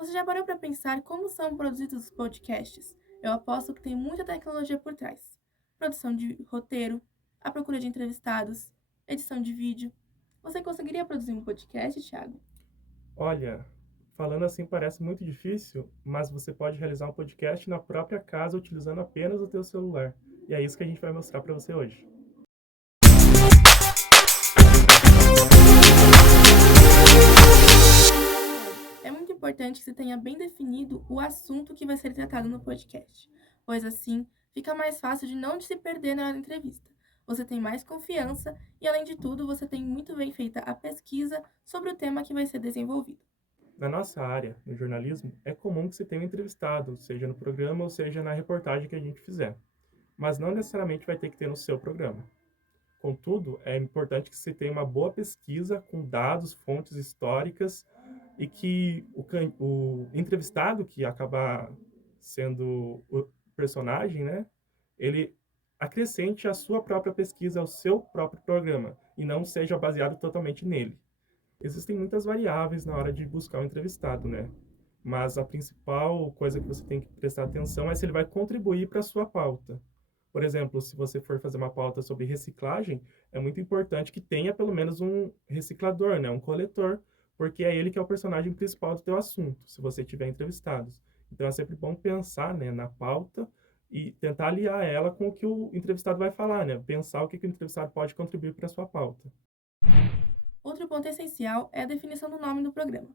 Você já parou para pensar como são produzidos os podcasts? Eu aposto que tem muita tecnologia por trás. Produção de roteiro, a procura de entrevistados, edição de vídeo. Você conseguiria produzir um podcast, Thiago? Olha, falando assim parece muito difícil, mas você pode realizar um podcast na própria casa utilizando apenas o teu celular. E é isso que a gente vai mostrar para você hoje. É muito importante que você tenha bem definido o assunto que vai ser tratado no podcast, pois assim fica mais fácil de não se perder na entrevista. Você tem mais confiança e, além de tudo, você tem muito bem feita a pesquisa sobre o tema que vai ser desenvolvido. Na nossa área, no jornalismo, é comum que você tenha um entrevistado, seja no programa ou seja na reportagem que a gente fizer, mas não necessariamente vai ter que ter no seu programa. Contudo, é importante que você tenha uma boa pesquisa com dados, fontes históricas e que o entrevistado que acabar sendo o personagem, né, ele acrescente a sua própria pesquisa ao seu próprio programa e não seja baseado totalmente nele. Existem muitas variáveis na hora de buscar um entrevistado, né? Mas a principal coisa que você tem que prestar atenção é se ele vai contribuir para a sua pauta. Por exemplo, se você for fazer uma pauta sobre reciclagem, é muito importante que tenha pelo menos um reciclador, né? Um coletor, porque é ele que é o personagem principal do teu assunto, se você tiver entrevistados. Então é sempre bom pensar, né, na pauta e tentar aliar ela com o que o entrevistado vai falar, né? Pensar o que o entrevistado pode contribuir para a sua pauta. Outro ponto essencial é a definição do nome do programa.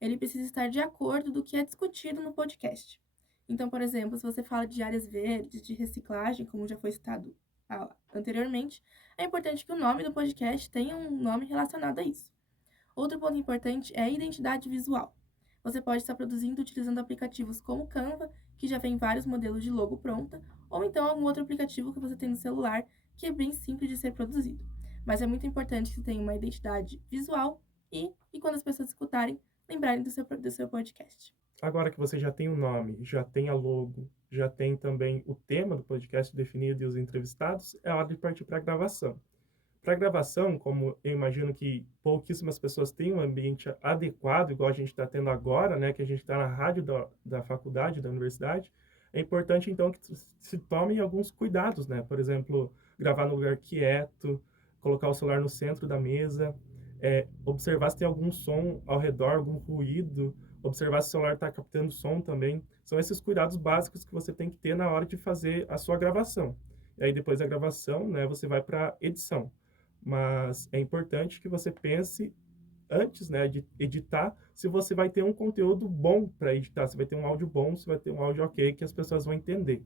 Ele precisa estar de acordo do que é discutido no podcast. Então, por exemplo, se você fala de áreas verdes, de reciclagem, como já foi citado anteriormente, é importante que o nome do podcast tenha um nome relacionado a isso. Outro ponto importante é a identidade visual. Você pode estar produzindo utilizando aplicativos como Canva, que já vem vários modelos de logo pronta, ou então algum outro aplicativo que você tem no celular, que é bem simples de ser produzido. Mas é muito importante que você tenha uma identidade visual e quando as pessoas escutarem, lembrarem do seu podcast. Agora que você já tem o nome, já tem a logo, já tem também o tema do podcast definido e os entrevistados, é hora de partir para a gravação. Para a gravação, como eu imagino que pouquíssimas pessoas têm um ambiente adequado, igual a gente está tendo agora, né, que a gente está na rádio da faculdade, da universidade, é importante então que se tomem alguns cuidados, né? Por exemplo, gravar no lugar quieto, colocar o celular no centro da mesa, observar se tem algum som ao redor, algum ruído, observar se o celular está captando som também. São esses cuidados básicos que você tem que ter na hora de fazer a sua gravação. E aí depois da gravação, né, você vai para a edição. Mas é importante que você pense antes, né, de editar, se você vai ter um conteúdo bom para editar, se vai ter um áudio bom, se vai ter um áudio ok que as pessoas vão entender.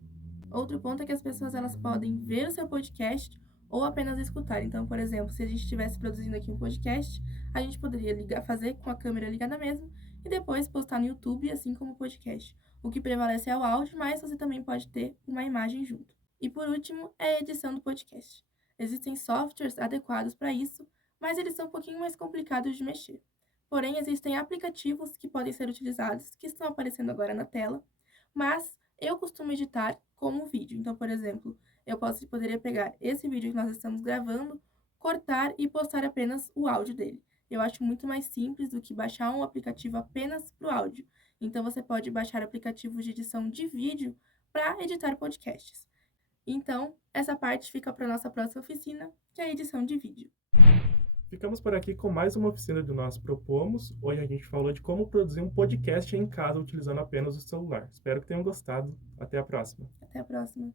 Outro ponto é que as pessoas elas podem ver o seu podcast ou apenas escutar. Então, por exemplo, se a gente estivesse produzindo aqui um podcast, a gente poderia fazer com a câmera ligada mesmo e depois postar no YouTube, assim como o podcast. O que prevalece é o áudio, mas você também pode ter uma imagem junto. E por último, é a edição do podcast. Existem softwares adequados para isso, mas eles são um pouquinho mais complicados de mexer. Porém, existem aplicativos que podem ser utilizados, que estão aparecendo agora na tela, mas eu costumo editar como vídeo. Então, por exemplo, poderia pegar esse vídeo que nós estamos gravando, cortar e postar apenas o áudio dele. Eu acho muito mais simples do que baixar um aplicativo apenas para o áudio. Então, você pode baixar aplicativos de edição de vídeo para editar podcasts. Então, essa parte fica para a nossa próxima oficina, que é a edição de vídeo. Ficamos por aqui com mais uma oficina do Nós Propomos. Hoje a gente falou de como produzir um podcast em casa utilizando apenas o celular. Espero que tenham gostado. Até a próxima. Até a próxima.